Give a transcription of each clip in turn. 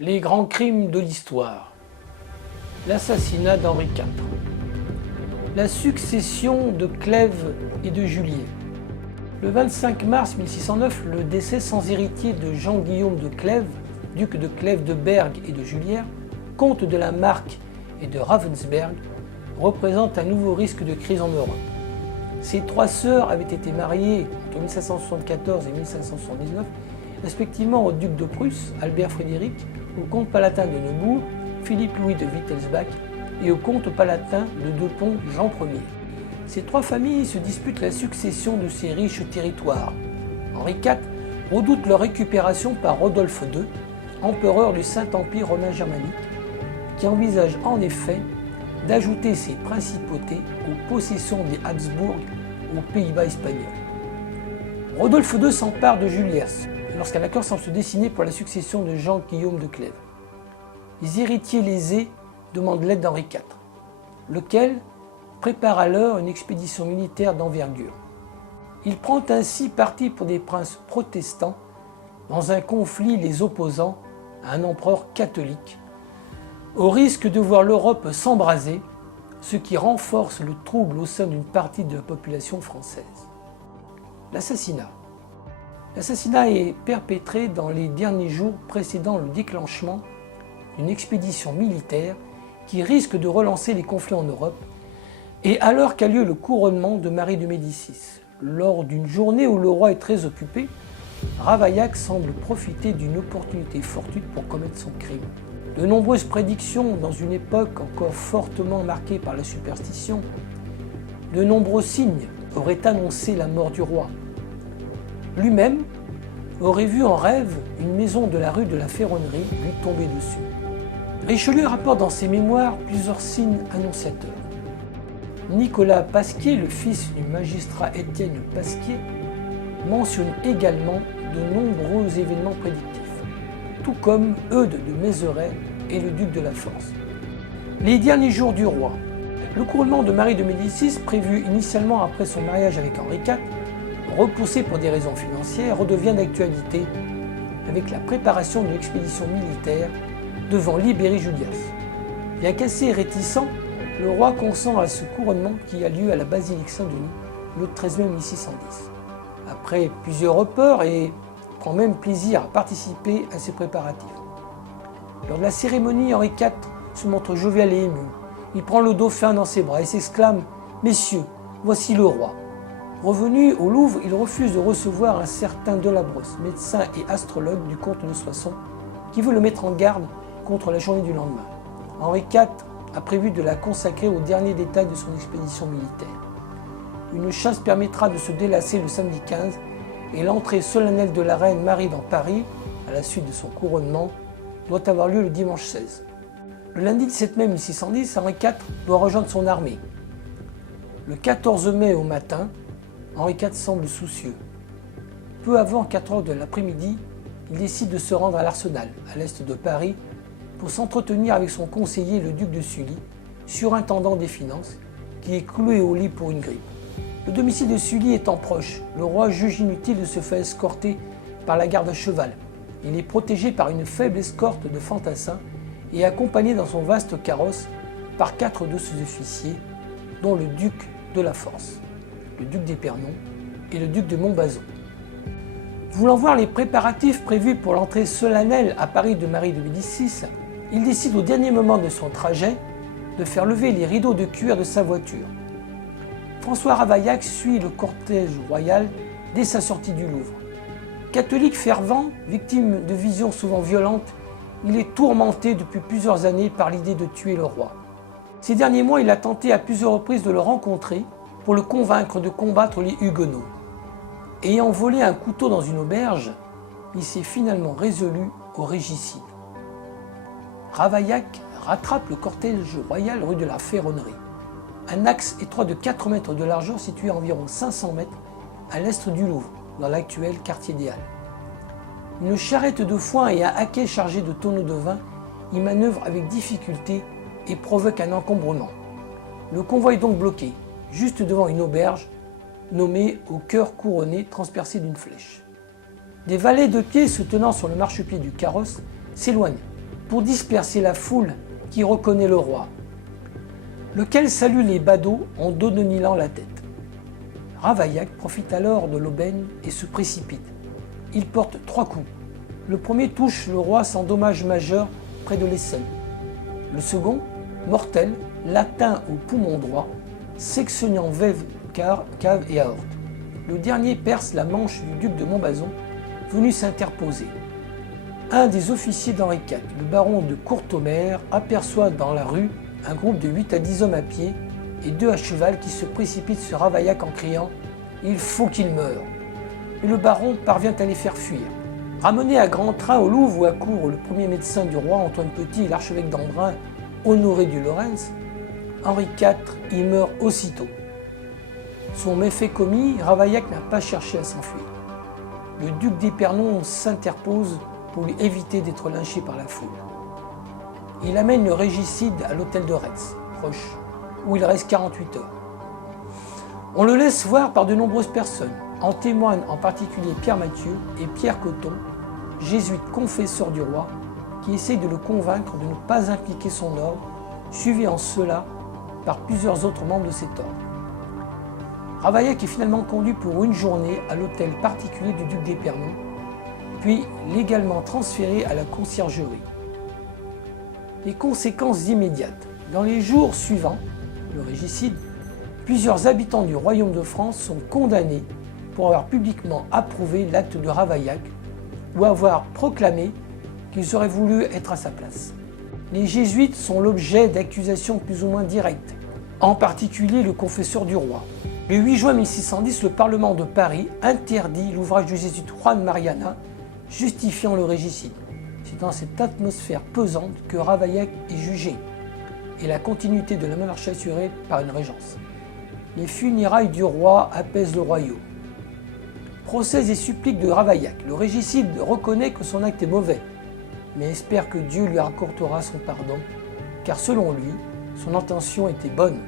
Les grands crimes de l'histoire. L'assassinat d'Henri IV. La succession de Clèves et de Juliers. Le 25 mars 1609, le décès sans héritier de Jean-Guillaume de Clèves, duc de Clèves de Berg et de Juliers, comte de la Marque et de Ravensberg, représente un nouveau risque de crise en Europe. Ces trois sœurs avaient été mariées entre 1574 et 1579, respectivement au duc de Prusse, Albert Frédéric, au comte palatin de Neubourg, Philippe-Louis de Wittelsbach et au comte palatin de Deux-Ponts, Jean Ier. Ces trois familles se disputent la succession de ces riches territoires. Henri IV redoute leur récupération par Rodolphe II, empereur du Saint-Empire romain germanique, qui envisage en effet d'ajouter ces principautés aux possessions des Habsbourg aux Pays-Bas espagnols. Rodolphe II s'empare de Juliers lorsqu'un accord semble se dessiner pour la succession de Jean-Guillaume de Clèves. Les héritiers lésés demandent l'aide d'Henri IV, lequel prépare alors une expédition militaire d'envergure. Il prend ainsi parti pour des princes protestants dans un conflit les opposant à un empereur catholique, au risque de voir l'Europe s'embraser, ce qui renforce le trouble au sein d'une partie de la population française. L'assassinat. L'assassinat est perpétré dans les derniers jours précédant le déclenchement d'une expédition militaire qui risque de relancer les conflits en Europe, et alors qu'a lieu le couronnement de Marie de Médicis. Lors d'une journée où le roi est très occupé, Ravaillac semble profiter d'une opportunité fortuite pour commettre son crime. De nombreuses prédictions dans une époque encore fortement marquée par la superstition, de nombreux signes auraient annoncé la mort du roi. Lui-même aurait vu en rêve une maison de la rue de la Ferronnerie lui tomber dessus. Richelieu rapporte dans ses mémoires plusieurs signes annonciateurs. Nicolas Pasquier, le fils du magistrat Étienne Pasquier, mentionne également de nombreux événements prédictifs, tout comme Eudes de Mézeray et le duc de la Force. Les derniers jours du roi. Le couronnement de Marie de Médicis, prévu initialement après son mariage avec Henri IV, repoussé pour des raisons financières, redevient d'actualité avec la préparation de l'expédition militaire devant libérer Julias. Bien qu'assez réticent, le roi consent à ce couronnement qui a lieu à la basilique Saint-Denis le 13 mai 1610. Après plusieurs reports, et prend même plaisir à participer à ces préparatifs. Lors de la cérémonie, Henri IV se montre jovial et ému. Il prend le dauphin dans ses bras et s'exclame « Messieurs, voici le roi ». Revenu au Louvre, il refuse de recevoir un certain Delabrosse, médecin et astrologue du comte de Soissons, qui veut le mettre en garde contre la journée du lendemain. Henri IV a prévu de la consacrer aux derniers détails de son expédition militaire. Une chasse permettra de se délasser le samedi 15 et l'entrée solennelle de la reine Marie dans Paris, à la suite de son couronnement, doit avoir lieu le dimanche 16. Le lundi 17 mai 1610, Henri IV doit rejoindre son armée. Le 14 mai au matin, Henri IV semble soucieux. Peu avant 4 heures de l'après-midi, il décide de se rendre à l'Arsenal, à l'est de Paris, pour s'entretenir avec son conseiller, le duc de Sully, surintendant des finances, qui est cloué au lit pour une grippe. Le domicile de Sully étant proche, le roi juge inutile de se faire escorter par la garde à cheval. Il est protégé par une faible escorte de fantassins et accompagné dans son vaste carrosse par 4 de ses officiers, dont le duc de la Force, le duc d'Épernon et le duc de Montbazon. Voulant voir les préparatifs prévus pour l'entrée solennelle à Paris de Marie de Médicis, il décide au dernier moment de son trajet de faire lever les rideaux de cuir de sa voiture. François Ravaillac suit le cortège royal dès sa sortie du Louvre. Catholique fervent, victime de visions souvent violentes, il est tourmenté depuis plusieurs années par l'idée de tuer le roi. Ces derniers mois, il a tenté à plusieurs reprises de le rencontrer pour le convaincre de combattre les Huguenots. Ayant volé un couteau dans une auberge, il s'est finalement résolu au régicide. Ravaillac rattrape le cortège royal rue de la Ferronnerie, un axe étroit de 4 mètres de largeur situé à environ 500 mètres à l'est du Louvre, dans l'actuel quartier des Halles. Une charrette de foin et un haquet chargé de tonneaux de vin y manœuvrent avec difficulté et provoquent un encombrement. Le convoi est donc bloqué, juste devant une auberge nommée au cœur couronné transpercé d'une flèche. Des valets de pied se tenant sur le marchepied du carrosse s'éloignent pour disperser la foule qui reconnaît le roi, lequel salue les badauds en donnant la tête. Ravaillac profite alors de l'aubaine et se précipite. Il porte 3 coups. Le premier touche le roi sans dommage majeur près de l'aisselle. Le second, mortel, l'atteint au poumon droit, sectionnant cave et aorte. Le dernier perce la manche du duc de Montbazon, venu s'interposer. Un des officiers d'Henri IV, le baron de Courtomère, aperçoit dans la rue un groupe de 8 à 10 hommes à pied et 2 à cheval qui se précipitent sur Ravaillac en criant « Il faut qu'il meure !» Et le baron parvient à les faire fuir. Ramené à grand train au Louvre où accourt le premier médecin du roi Antoine Petit et l'archevêque d'Embrun, Honoré du Lorentz, Henri IV y meurt aussitôt. Son méfait commis, Ravaillac n'a pas cherché à s'enfuir. Le duc d'Épernon s'interpose pour lui éviter d'être lynché par la foule. Il amène le régicide à l'hôtel de Retz, proche, où il reste 48 heures. On le laisse voir par de nombreuses personnes. En témoignent en particulier Pierre Mathieu et Pierre Coton, jésuites confesseurs du roi, qui essayent de le convaincre de ne pas impliquer son ordre, suivi en cela par plusieurs autres membres de cet ordre. Ravaillac est finalement conduit pour une journée à l'hôtel particulier du duc d'Épernon, puis légalement transféré à la conciergerie. Les conséquences immédiates. Dans les jours suivants, le régicide, plusieurs habitants du royaume de France sont condamnés pour avoir publiquement approuvé l'acte de Ravaillac ou avoir proclamé qu'ils auraient voulu être à sa place. Les jésuites sont l'objet d'accusations plus ou moins directes, en particulier le confesseur du roi. Le 8 juin 1610, le Parlement de Paris interdit l'ouvrage du jésuite Juan Mariana, justifiant le régicide. C'est dans cette atmosphère pesante que Ravaillac est jugé et la continuité de la monarchie assurée par une régence. Les funérailles du roi apaisent le royaume. Procès et suppliques de Ravaillac. Le régicide reconnaît que son acte est mauvais, mais espère que Dieu lui accordera son pardon, car selon lui, son intention était bonne.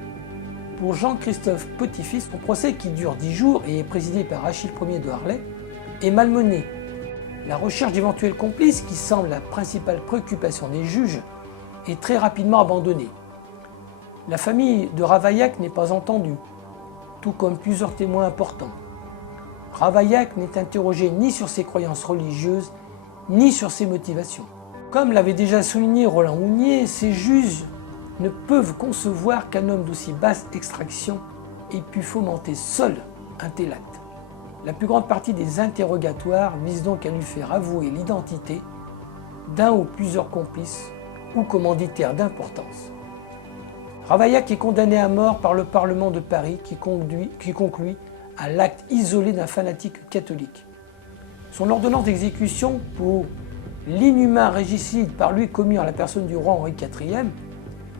Pour Jean-Christophe Petit-Fils, son procès, qui dure 10 jours et est présidé par Achille Ier de Harlay, est malmené. La recherche d'éventuels complices, qui semble la principale préoccupation des juges, est très rapidement abandonnée. La famille de Ravaillac n'est pas entendue, tout comme plusieurs témoins importants. Ravaillac n'est interrogé ni sur ses croyances religieuses, ni sur ses motivations. Comme l'avait déjà souligné Roland Hounier, ces juges ne peuvent concevoir qu'un homme d'aussi basse extraction ait pu fomenter seul un tel acte. La plus grande partie des interrogatoires vise donc à lui faire avouer l'identité d'un ou plusieurs complices ou commanditaires d'importance. Ravaillac est condamné à mort par le Parlement de Paris qui conclut à l'acte isolé d'un fanatique catholique. Son ordonnance d'exécution pour l'inhumain régicide par lui commis en la personne du roi Henri IV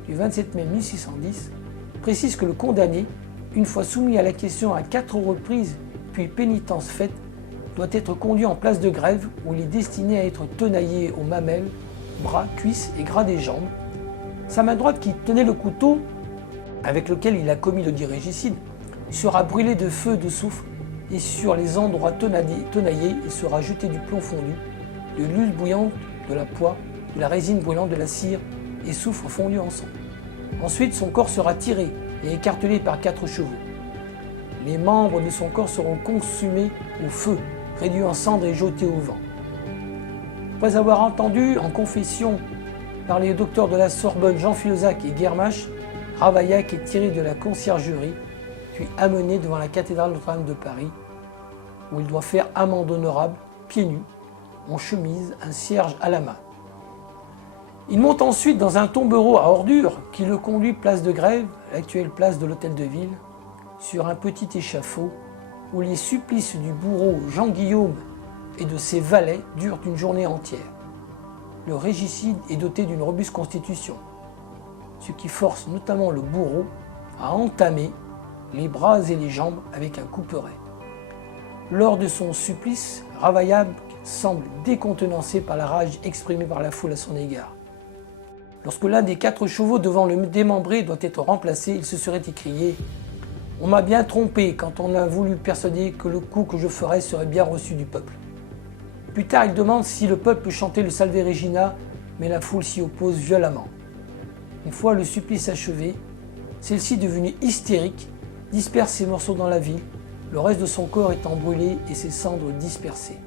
du 27 mai 1610 précise que le condamné, une fois soumis à la question à 4 reprises puis pénitence faite, doit être conduit en place de grève où il est destiné à être tenaillé aux mamelles, bras, cuisses et gras des jambes. Sa main droite qui tenait le couteau avec lequel il a commis le dit régicide sera brûlée de feu et de soufre et sur les endroits tenaillés il sera jeté du plomb fondu, de l'huile bouillante, de la poix, de la résine brûlante, de la cire et soufre fondu ensemble. Ensuite, son corps sera tiré et écartelé par 4 chevaux. Les membres de son corps seront consumés au feu, réduits en cendres et jetés au vent. Après avoir entendu en confession par les docteurs de la Sorbonne Jean Filozac et Guermache, Ravaillac est tiré de la conciergerie, puis amené devant la cathédrale Notre-Dame de Paris, où il doit faire amende honorable, pieds nus, en chemise, un cierge à la main. Il monte ensuite dans un tombereau à ordures qui le conduit place de Grève, l'actuelle place de l'Hôtel de Ville, sur un petit échafaud où les supplices du bourreau Jean-Guillaume et de ses valets durent une journée entière. Le régicide est doté d'une robuste constitution, ce qui force notamment le bourreau à entamer les bras et les jambes avec un couperet. Lors de son supplice, Ravaillac semble décontenancé par la rage exprimée par la foule à son égard. Lorsque l'un des 4 chevaux devant le démembré doit être remplacé, il se serait écrié « On m'a bien trompé quand on a voulu persuader que le coup que je ferais serait bien reçu du peuple. » Plus tard, il demande si le peuple peut chanter le Salve Regina mais la foule s'y oppose violemment. Une fois le supplice achevé, celle-ci, devenue hystérique, disperse ses morceaux dans la ville, le reste de son corps étant brûlé et ses cendres dispersées.